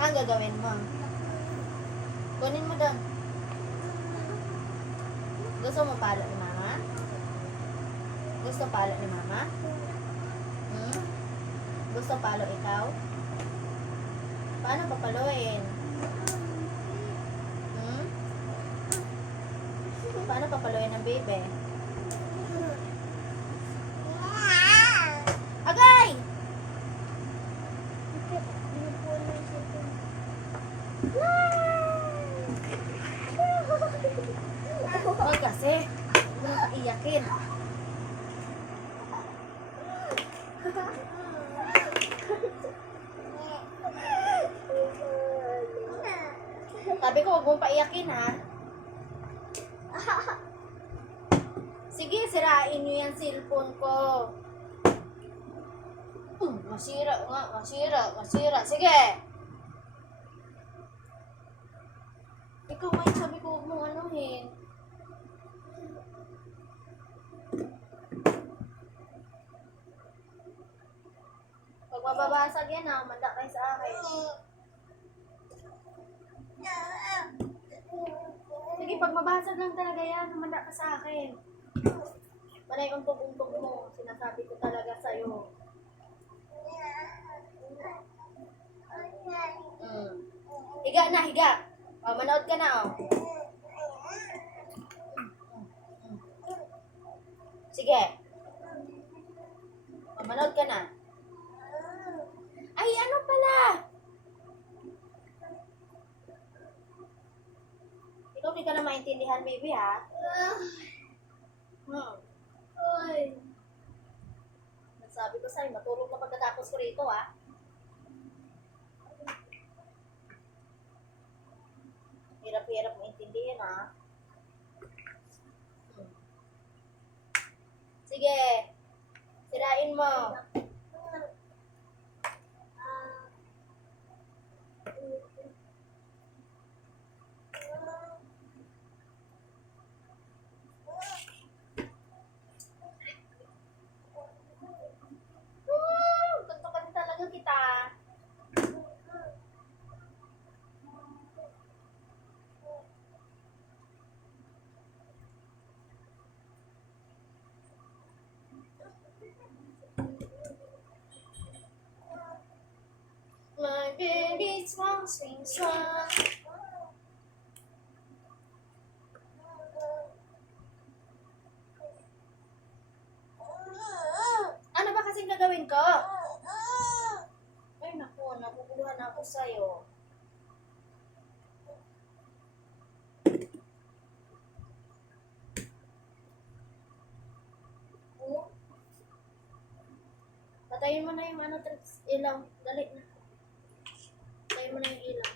Ang gagawin mo? Kunin mo doon. Gusto mo palo ni mama? Gusto palo ni mama? Hmm? Gusto palo ikaw? Paano papaluin? Hmm? Paano papaluin ng baby? Agay! Huwag kasi. Huwag mo iyakin. Sabi ko, huwag mong paiyakin, ha? Sige, sirain niyo yung cellphone ko. Masira nga, masira. Sige! Ikaw nga yung sabi ko, huwag mong anuhin. Pag mababasag yan, ha, umanda kayo sa akin. Sige, pag mabasag lang talaga yan, umanda ka sa akin. Panay untog-untog mo, sinasabi ko talaga sa'yo. Higa na, higa. O, manood ka na, o. Sige. O, manood ka na. Ay, ano pala? Ikaw di ka na maintindihan, baby, ha? Sabi ko sa'yo, matulog na pagkatapos ko rito, ha? Hirap-hirap mo intindihin, ha? Sige. Sirain mo. Tuntukan talaga kita. My baby's one swing swan. Ano ba kasing gagawin ko? Ay naku, naguguluhan ako sa'yo. Patayin mo na yung ano, ilaw. Dali na. Patayin mo na yung ilaw.